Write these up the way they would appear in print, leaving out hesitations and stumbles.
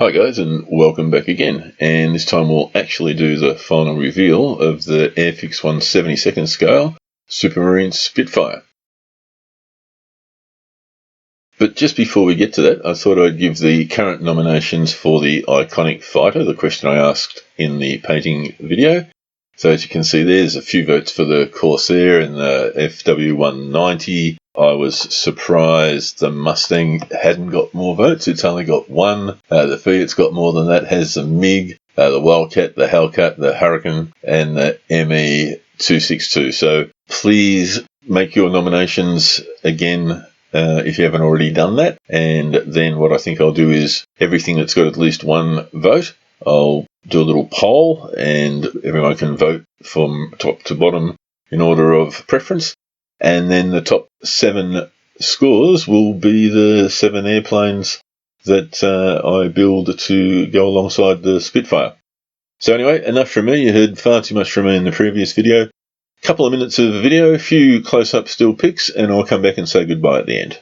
Hi guys, and welcome back again, and this time we'll actually do the final reveal of the Airfix 1/72 scale Supermarine Spitfire. But just before we get to that, I thought I'd give the current nominations for the iconic fighter, the question I asked in the painting video. So as you can see, there's a few votes for the Corsair and the FW190. I was surprised the Mustang hadn't got more votes. It's only got one. The Fiat's got more than that. Has the MiG, the Wildcat, the Hellcat, the Hurricane, and the ME262. So please make your nominations again if you haven't already done that. And then what I think I'll do is everything that's got at least one vote, I'll do a little poll and everyone can vote from top to bottom in order of preference. And then the top 7 scores will be the 7 airplanes that I build to go alongside the Spitfire. So anyway, enough from me. You heard far too much from me in the previous video. Couple of minutes of video, a few close-up still pics, and I'll come back and say goodbye at the end.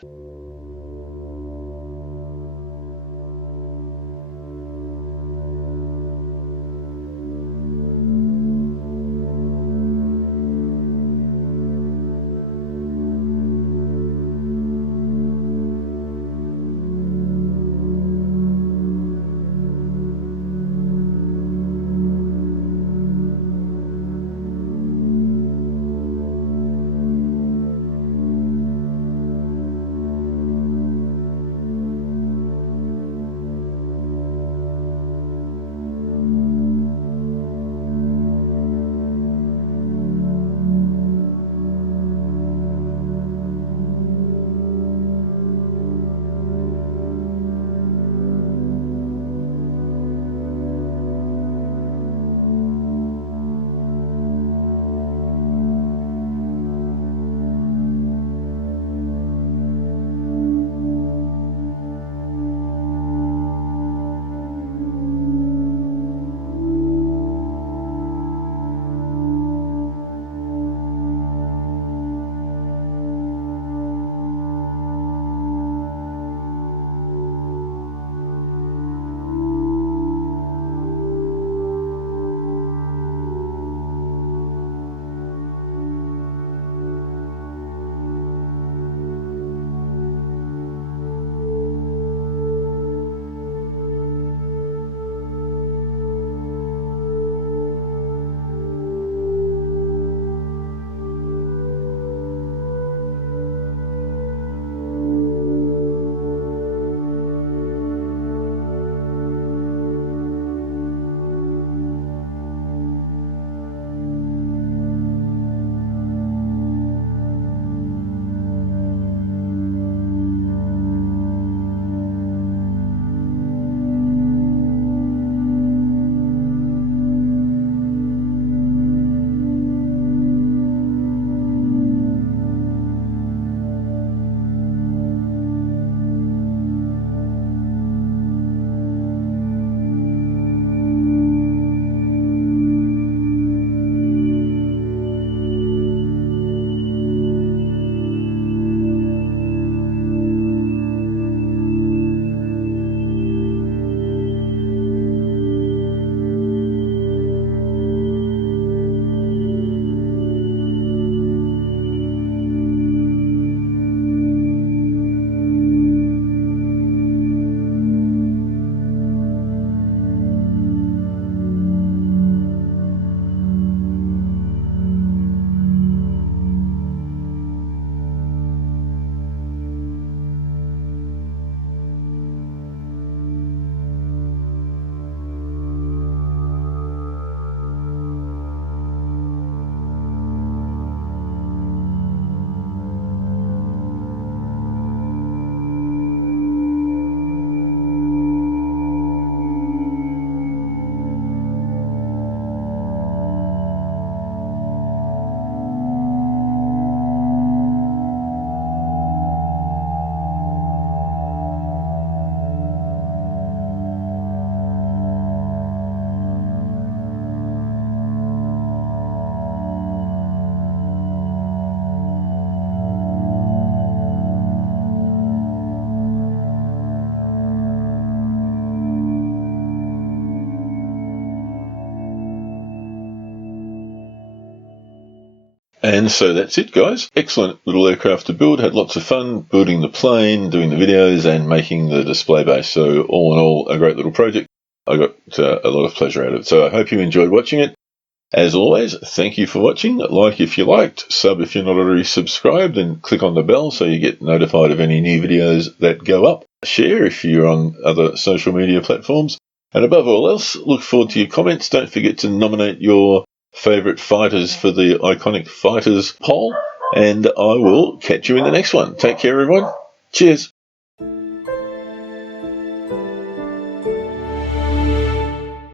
And so that's it, guys. Excellent little aircraft to build. Had lots of fun building the plane, doing the videos, and making the display base. So all in all, a great little project. I got a lot of pleasure out of it. So I hope you enjoyed watching it. As always, thank you for watching. Like if you liked, sub if you're not already subscribed, and click on the bell so you get notified of any new videos that go up. Share if you're on other social media platforms. And above all else, look forward to your comments. Don't forget to nominate your favourite fighters for the Iconic Fighters poll. And I will catch you in the next one. Take care, everyone. Cheers.